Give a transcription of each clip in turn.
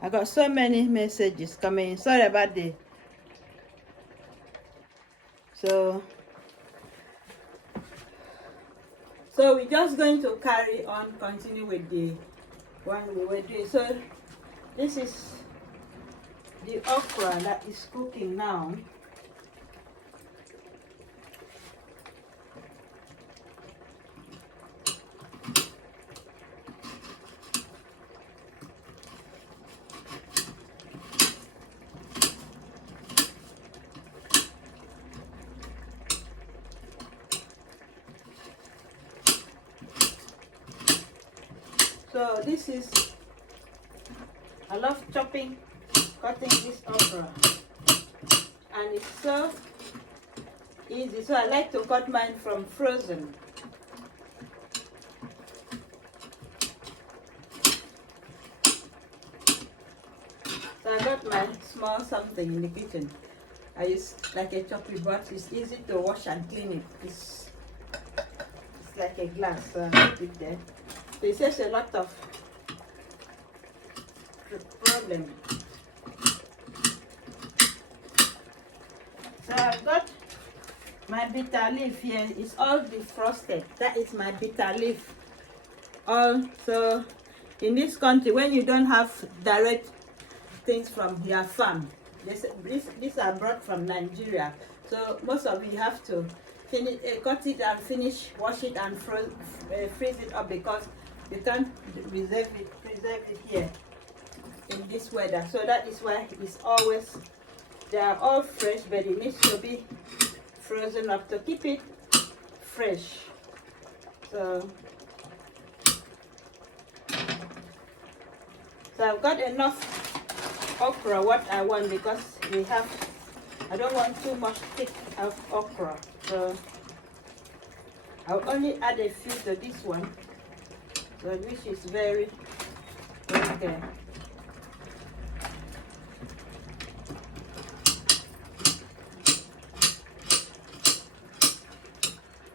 I got so many messages coming. Sorry about the. So we're just going to carry on, continue with the one we were doing. So this is the okra that is cooking now. So this is, I love cutting this okra, and it's so easy. So I like to cut mine from frozen. So I got my small something in the kitchen. I use like a chopping board. It's easy to wash and clean it. It's like a glass, so I put it there. So it saves a lot of problem. So I've got my bitter leaf here. It's all defrosted. That is my bitter leaf. So in this country, when you don't have direct things from your farm, these are brought from Nigeria. So most of you have to finish, cut it and finish, wash it and freeze it up, because you can't preserve it here in this weather. So that is why it's always, they are all fresh, but it needs to be frozen up to keep it fresh. So I've got enough okra what I want, because I don't want too much thick of okra. So I'll only add a few to this one, so which is very okay.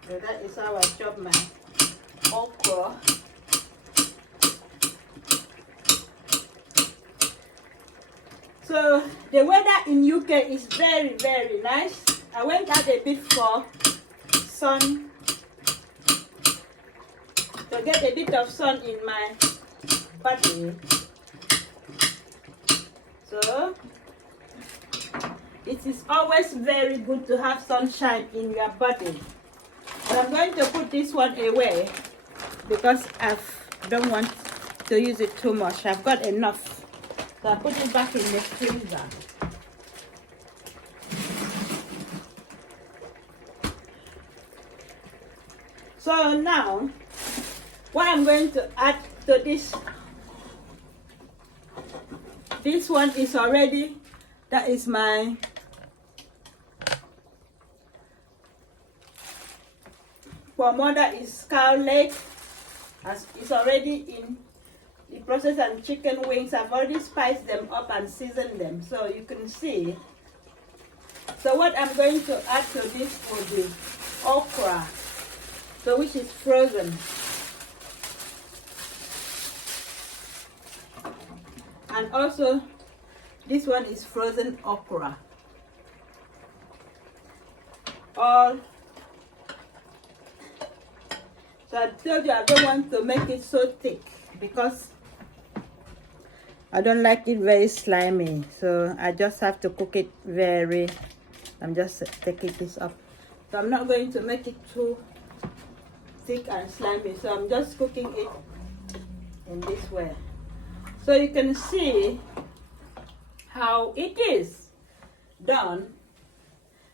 So that is how I chop my okra. So the weather in UK is very, very nice. I went out a bit for sun, to get a bit of sun in my body. So it is always very good to have sunshine in your body. But I'm going to put this one away, because I don't want to use it too much. I've got enough. So I put it back in the freezer. So now, what I'm going to add to this one is already, that is my pomoda is cow leg, as it's already in the process, and chicken wings. I've already spiced them up and seasoned them, so you can see. So what I'm going to add to this will be okra, so which is frozen, and also this one is frozen okra. So I told you I don't want to make it so thick, because I don't like it very slimy. So I just have to cook it very, I'm just taking this up. So I'm not going to make it too thick and slimy. So I'm just cooking it in this way. So you can see how it is done.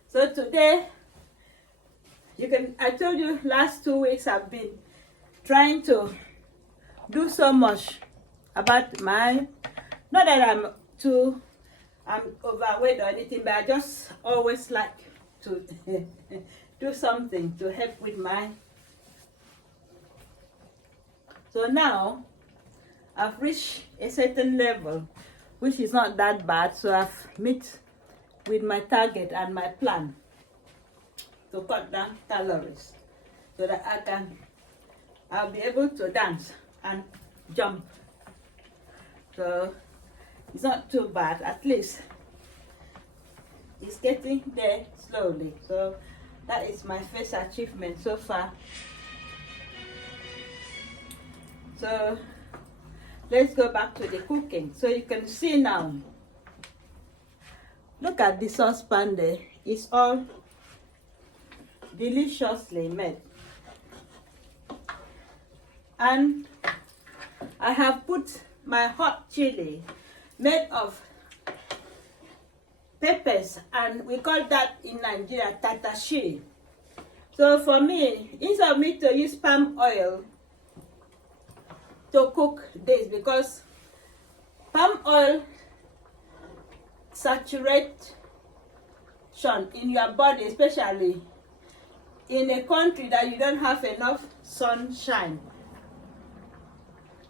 So today, I told you last 2 weeks I've been trying to do so much about not that I'm overweight or anything, but I just always like to do something to help with so now I've reached a certain level, which is not that bad. So I've met with my target and my plan to cut down calories, so that I'll be able to dance and jump. So It's not too bad, at least it's getting there slowly. So that is my first achievement so far. So let's go back to the cooking. So you can see now, look at the saucepan there. It's all deliciously made. And I have put my hot chili made of peppers, and we call that in Nigeria tatashi. So for me, instead of me to use palm oil to cook this, because palm oil saturation in your body, especially in a country that you don't have enough sunshine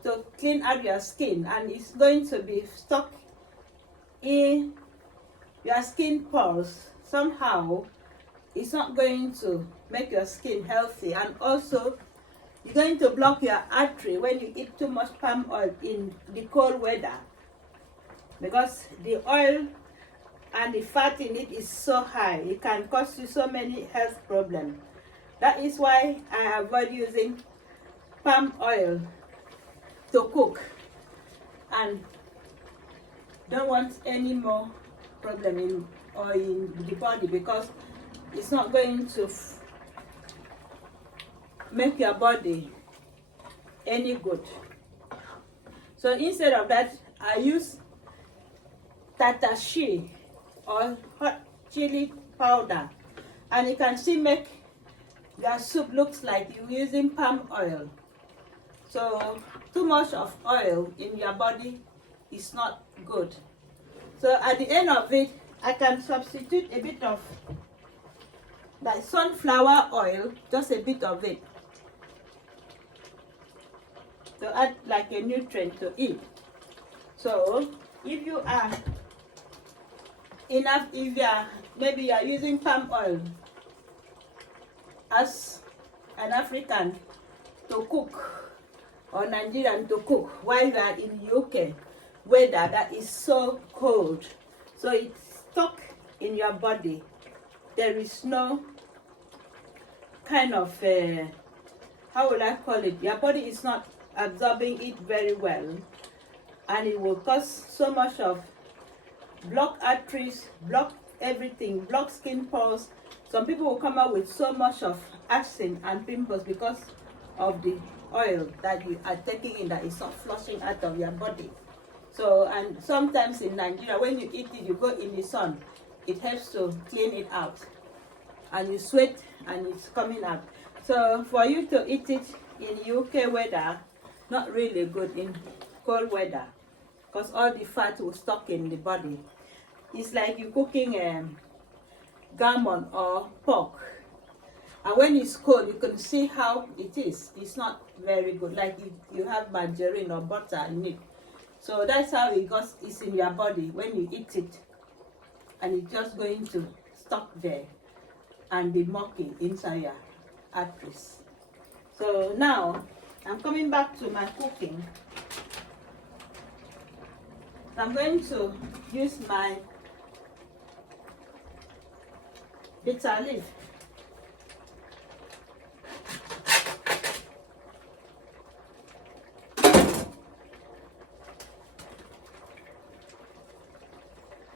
to clean out your skin, and it's going to be stuck in your skin pores somehow. It's not going to make your skin healthy, and also you're going to block your artery when you eat too much palm oil in the cold weather, because the oil and the fat in it is so high. It can cause you so many health problems. That is why I avoid using palm oil to cook, and don't want any more problem in the body, because it's not going to make your body any good. So instead of that, I use tatashi or hot chili powder, and you can see make your soup looks like you're using palm oil. So too much of oil in your body is not good. So at the end of it, I can substitute a bit of like sunflower oil, just a bit of it, to add like a nutrient to it. So if you are maybe you are using palm oil as an African to cook, or Nigerian to cook, while you are in UK weather that is so cold, so it's stuck in your body, there is no kind of how will I call it, your body is not absorbing it very well, and it will cause so much of blocked arteries, block everything, block skin pores. Some people will come out with so much of acne and pimples because of the oil that you are taking in, that is not flushing out of your body. So, and sometimes in Nigeria, when you eat it, you go in the sun, it helps to clean it out, and you sweat and it's coming out. So for you to eat it in UK weather, not really good in cold weather, because all the fat will stuck in the body. It's like you cooking gammon or pork, and when it's cold, you can see how it is. It's not very good, like if you have margarine or butter in it. So that's how it's in your body when you eat it, and it's just going to stuck there and be mocking inside your arteries. So now I'm coming back to my cooking. I'm going to use my bitter leaf.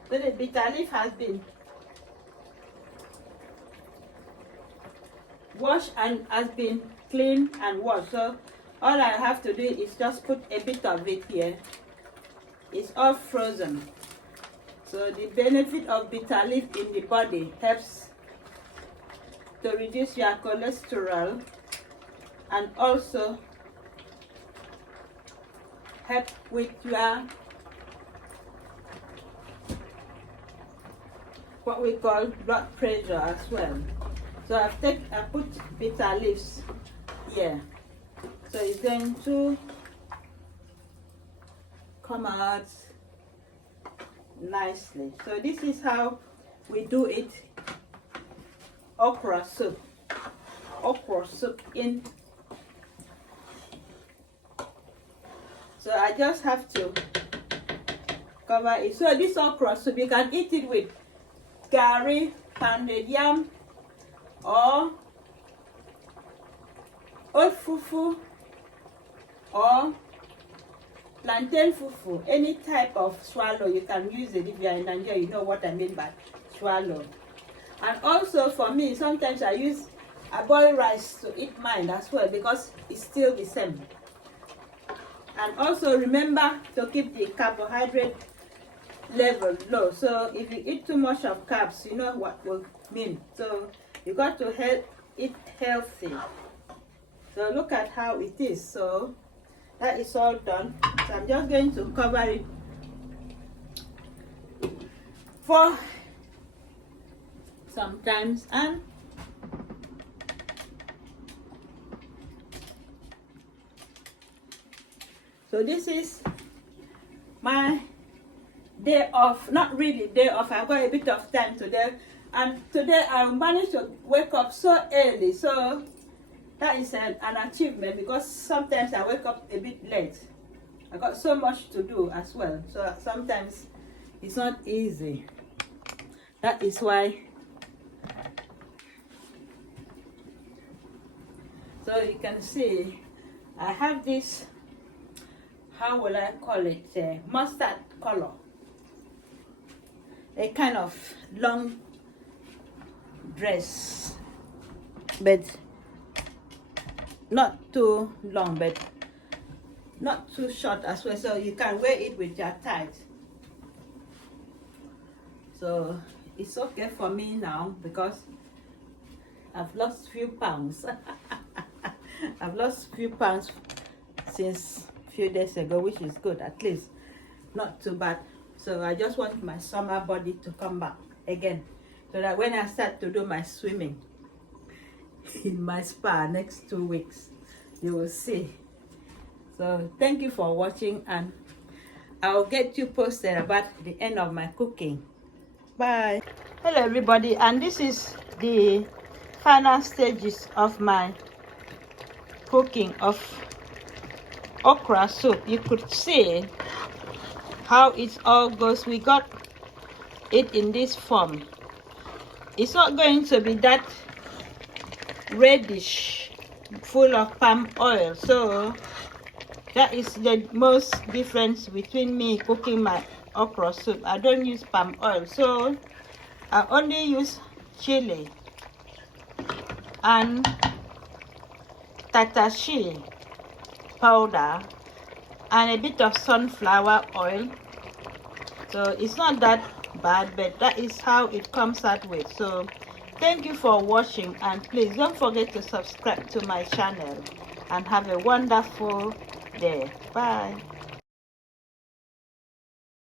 So the bitter leaf has been washed and has been cleaned and washed. So all I have to do is just put a bit of it here. It's all frozen. So the benefit of bitter leaf in the body helps to reduce your cholesterol, and also help with your what we call blood pressure as well. So I put bitter leaves here. So it's going to come out nicely. So this is how we do it. Okra soup in. So I just have to cover it. So this okra soup, you can eat it with gari, pounded yam, or oat fufu, or plantain fufu. Any type of swallow, you can use it. If you are in Nigeria, you know what I mean by swallow. And also for me, sometimes I boil rice to eat mine as well, because it's still the same. And also remember to keep the carbohydrate level low. So if you eat too much of carbs, you know what will mean. So you got to eat healthy. So look at how it is. So that is all done. So I'm just going to cover it for sometimes. And so this is my day off. Not really day off, I've got a bit of time today, and today I managed to wake up so early. So that is an achievement, because sometimes I wake up a bit late. I got so much to do as well, so sometimes it's not easy. That is why. So you can see I have this, how will I call it, mustard color, a kind of long dress, but not too long, but not too short as well, so you can wear it with your tight. So it's okay for me now, because I've lost few pounds. I've lost few pounds since few days ago, which is good, at least not too bad. So I just want my summer body to come back again, so that when I start to do my swimming in my spa next 2 weeks, you will see. So thank you for watching, and I'll get you posted about the end of my cooking. Bye. Hello everybody, and this is the final stages of my cooking of okra soup. You could see how it all goes. We got it in this form. It's not going to be that reddish, full of palm oil. So that is the most difference between me cooking my okra soup. I don't use palm oil, so I only use chili and tatashi powder and a bit of sunflower oil. So it's not that bad, but that is how it comes out with. So thank you for watching, and please don't forget to subscribe to my channel, and have a wonderful day. Bye.